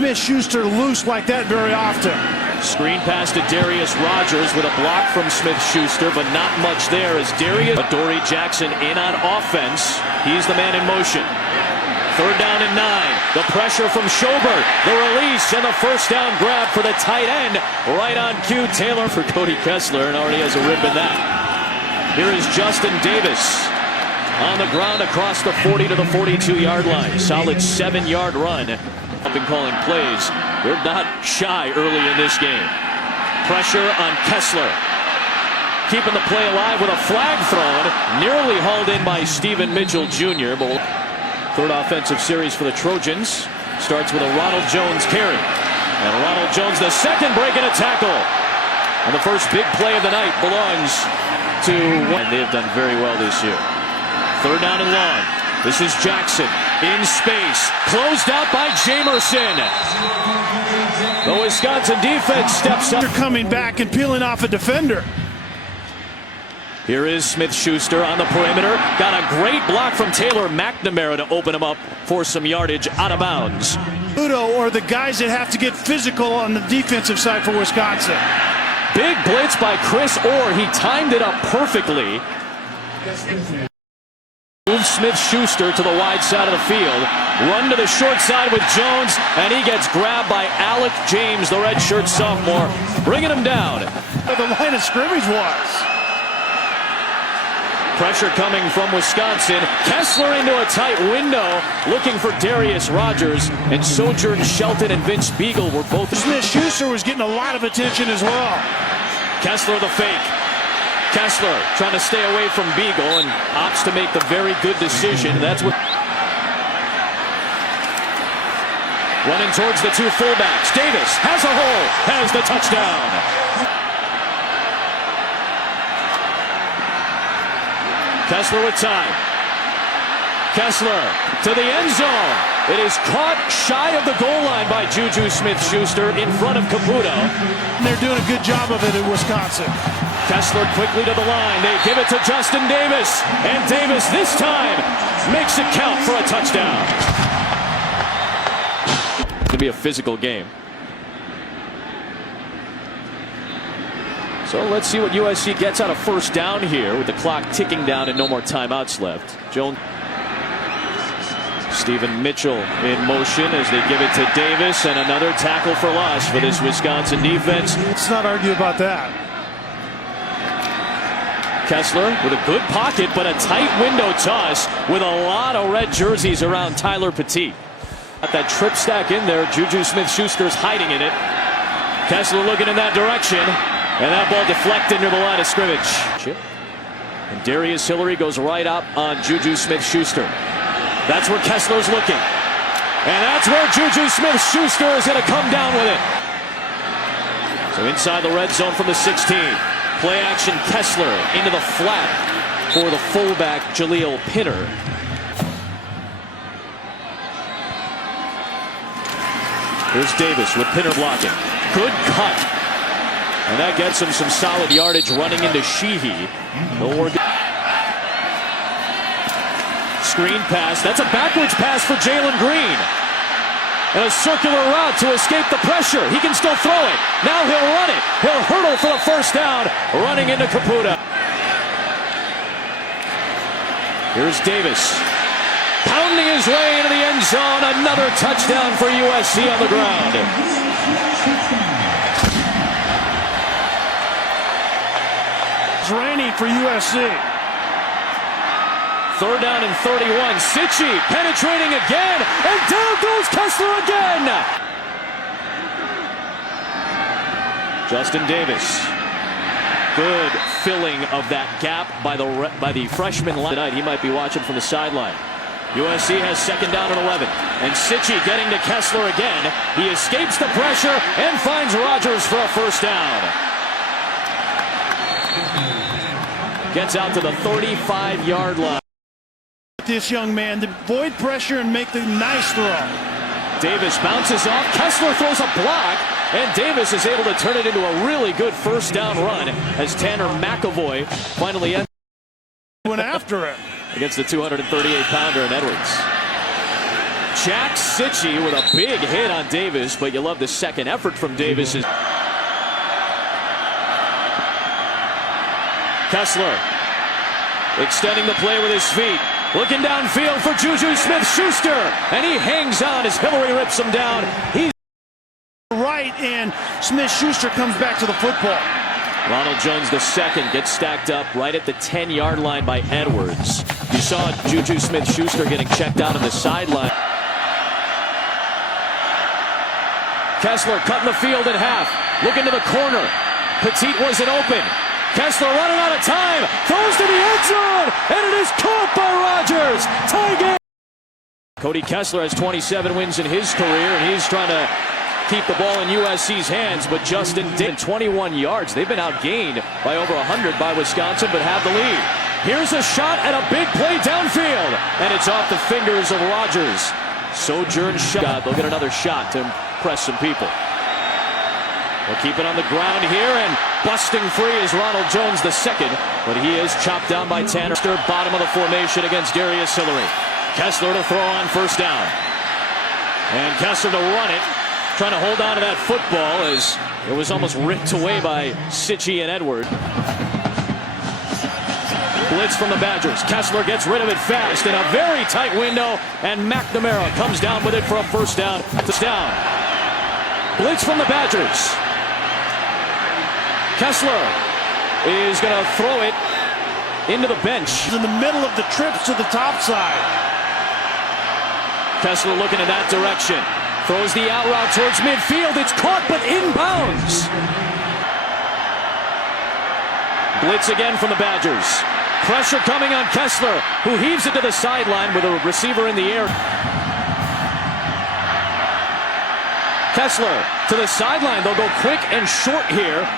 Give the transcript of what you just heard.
Smith-Schuster loose like that very often. Screen pass to Darius Rogers with a block from Smith-Schuster, but not much there as Darius. Adoree Jackson in on offense. He's the man in motion. Third down and 9. The pressure from Schobert. The release and the first down grab for the tight end. Right on cue, Taylor for Cody Kessler, and already has a rip in that. Here is Justin Davis on the ground across the 40 to the 42-yard line. Solid 7-yard run. Up and calling plays. They're not shy early in this game. Pressure on Kessler. Keeping the play alive with a flag thrown. Nearly hauled in by Stephen Mitchell Jr. But third offensive series for the Trojans. Starts with a Ronald Jones carry. And Ronald Jones, the second breaking a tackle. And the first big play of the night belongs to one. They have done very well this year. Third down and long. This is Jackson in space. Closed out by Jamerson. The Wisconsin defense steps up. They're coming back and peeling off a defender. Here is Smith-Schuster on the perimeter. Got a great block from Taylor McNamara to open him up for some yardage out of bounds. Udo or the guys that have to get physical on the defensive side for Wisconsin. Big blitz by Chris Orr. He timed it up perfectly. Moves Smith-Schuster to the wide side of the field. Run to the short side with Jones, and he gets grabbed by Alec James, the redshirt sophomore, bringing him down. Where the line of scrimmage was. Pressure coming from Wisconsin. Kessler into a tight window, looking for Darius Rogers, and Sojourn Shelton and Vince Biegel were both. Smith-Schuster was getting a lot of attention as well. Kessler the fake. Kessler trying to stay away from Biegel and opts to make the very good decision. That's what. Running towards the two fullbacks. Davis has a hole, has the touchdown. Kessler with time. Kessler to the end zone. It is caught shy of the goal line by Juju Smith-Schuster in front of Caputo. They're doing a good job of it in Wisconsin. Kessler quickly to the line. They give it to Justin Davis. And Davis this time makes it count for a touchdown. It's going to be a physical game. So let's see what USC gets out of first down here with the clock ticking down and no more timeouts left. Jones. Stephen Mitchell in motion as they give it to Davis, and another tackle for loss for this Wisconsin defense. Let's not argue about that. Kessler with a good pocket, but a tight window toss with a lot of red jerseys around Tyler Petit. Got that trip stack in there. Juju Smith-Schuster's hiding in it. Kessler looking in that direction, and that ball deflected near the line of scrimmage. And Darius Hillary goes right up on Juju Smith-Schuster. That's where Kessler's looking. And that's where Juju Smith-Schuster is going to come down with it. So inside the red zone from the 16. Play action Kessler into the flat for the fullback Jaleel Pinner. Here's Davis with Pinner blocking. Good cut. And that gets him some solid yardage running into Sheehy. Screen pass. That's a backwards pass for Jalen Green. And a circular route to escape the pressure. He can still throw it. Now he'll run it. He'll hurdle for the first down, running into Caputo. Here's Davis. Pounding his way into the end zone. Another touchdown for USC on the ground. It's raining for USC. Third down and 31. Sitchy penetrating again, and down goes Kessler again. Justin Davis. Good filling of that gap by the freshman tonight. He might be watching from the sideline. USC has second down and 11. And Sitchy getting to Kessler again. He escapes the pressure and finds Rogers for a first down. Gets out to the 35-yard line. This young man to avoid pressure and make the nice throw. Davis bounces off. Kessler throws a block, and Davis is able to turn it into a really good first down run as Tanner McAvoy finally went after it against the 238-pounder in Edwards. Jack Sitchie with a big hit on Davis, but you love the second effort from Davis. Kessler extending the play with his feet. Looking downfield for Juju Smith-Schuster, and he hangs on as Hillary rips him down. He's right, and Smith-Schuster comes back to the football. Ronald Jones II gets stacked up right at the 10-yard line by Edwards. You saw Juju Smith-Schuster getting checked out on the sideline. Kessler cutting the field in half, looking to the corner. Petit wasn't open. Kessler running out of time, throws to the end zone, and it is caught by Rodgers. Tie game. Cody Kessler has 27 wins in his career, and he's trying to keep the ball in USC's hands, but Justin did 21 yards. They've been outgained by over 100 by Wisconsin, but have the lead. Here's a shot at a big play downfield, and it's off the fingers of Rodgers. Sojourn shot. They'll get another shot to impress some people. They'll keep it on the ground here, and busting free is Ronald Jones II, but he is chopped down by Tanner. Bottom of the formation against Darius Hillary. Kessler to throw on first down. And Kessler to run it, trying to hold on to that football as it was almost ripped away by Sitchie and Edward. Blitz from the Badgers. Kessler gets rid of it fast in a very tight window, and McNamara comes down with it for a first down. It's down. Blitz from the Badgers. Kessler is going to throw it into the bench. He's in the middle of the trips to the top side. Kessler looking in that direction. Throws the out route towards midfield. It's caught, but inbounds. Blitz again from the Badgers. Pressure coming on Kessler, who heaves it to the sideline with a receiver in the air. Kessler to the sideline. They'll go quick and short here.